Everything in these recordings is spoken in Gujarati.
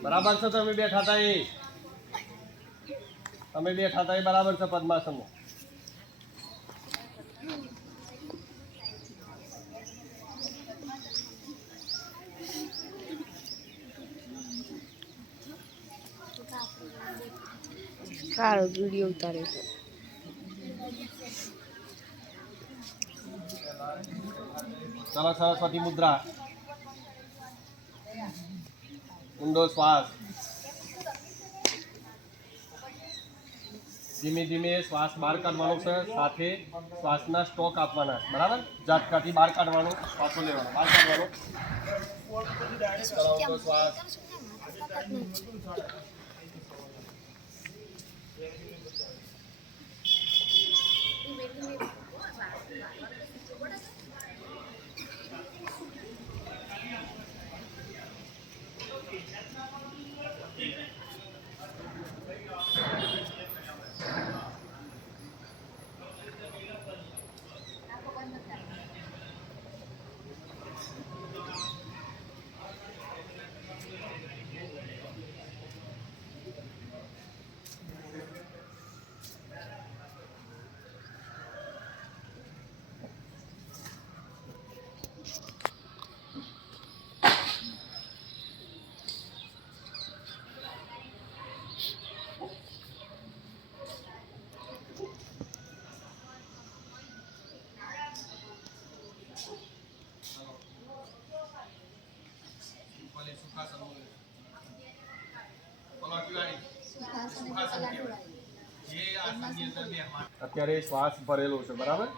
बराबर से તમે બેઠા હતા એ તમે બેઠા હતા એ બરાબર છે પદ્માસનમાં સારો વિડિયો ઉતારે છે चलो सरस्वती मुद्रा ઊંડો શ્વાસ ધીમે ધીમે શ્વાસ બહાર કાઢવાનો છે સાથે શ્વાસના સ્ટોક આપવાના બરાબર ઝાટકાથી બહાર કાઢવાનો શ્વાસો લેવાનો બહાર કાઢવાનો ચલો ઊંડો શ્વાસ અત્યારે શ્વાસ ભરેલો છે બરાબર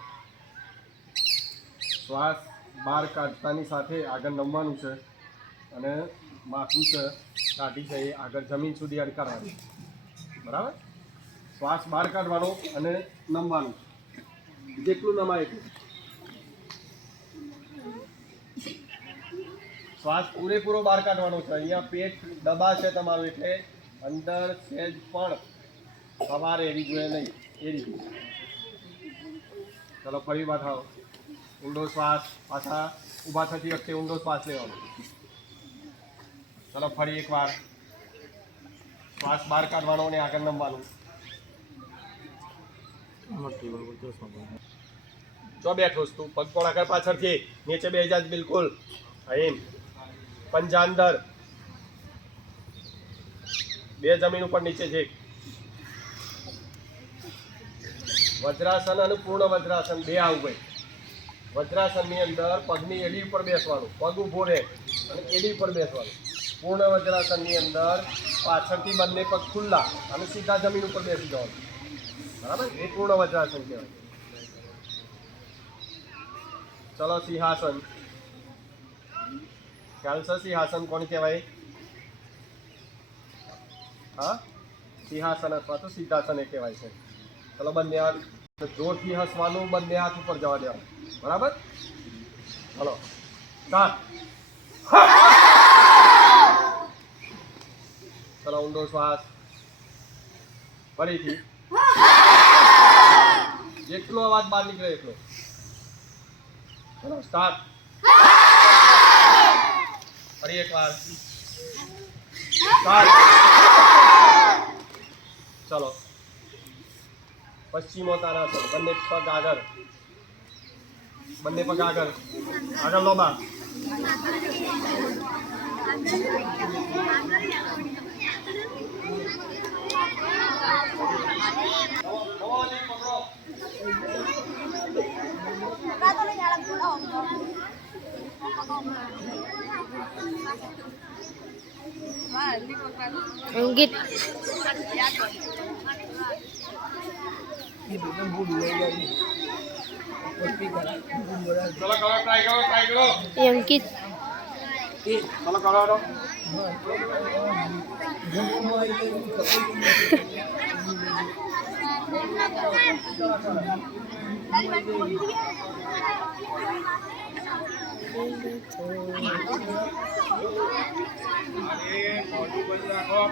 શ્વાસ બહાર કાઢતાની સાથે આગળ નમવાનું છે અને માથું છે કાઢી છે એ આગળ જમીન સુધી અડકાડવાનું બરાબર શ્વાસ બહાર કાઢવાનો અને નમવાનું જેટલું નમાય એટલું શ્વાસ પૂરેપૂરો બહાર કાઢવાનો છે અહીંયા પેટ દબા છે તમારું એટલે અંદર સહેજ પણ સવાર એવી જોઈએ નહીં એ રીતે ચલો ફરી પાછા ઊંડો શ્વાસ પાછા ઊભા થતી વખતે ઊંડો શ્વાસ લેવાનો ચલો ફરી એકવાર શ્વાસ બહાર કાઢવાનો અને આગળ નમવાનું જો બેઠો તું પગ કોણ આગળ પાછળથી નીચે બે જ બિલકુલ અહીં પંજા અંદર બે જમીન ઉપર નીચે છે વજ્રાસન અને પૂર્ણ વજ્રાસન બે આવું ભાઈ વજ્રાસનની અંદર પગની એડી ઉપર બેસવાનું પગ ઊભો રહે અને એડી ઉપર બેસવાનું પૂર્ણ વજ્રાસનની અંદર પાછળથી બંને પગ ખુલ્લા અને સીધા જમીન ઉપર બેસી જવાનું બરાબર એ પૂર્ણ વજ્રાસન કહેવાય ચલો સિંહાસન ખ્યાલ છે સિંહાસન કોણ કહેવાય હા સિંહાસન અથવા તો સિદ્ધાસન એ કહેવાય છે ચલો બંને હાથ જોરથી હસવાનું બંને હાથ ઉપર જવા દેવાનું બરાબર ચલો સ્ટાર્ટ ચલો ઊંડો શ્વાસ ફરીથી જેટલો અવાજ બહાર નીકળે એટલો ચલો સ્ટાર્ટ ફરી એકવાર સ્ટાર્ટ ચલો પશ્ચિમોત્તાનાસન બંને પગ આગળ આગળ લોબા અંકિત અંકિત ચલો કરો અરે મોટું બંધ રાખો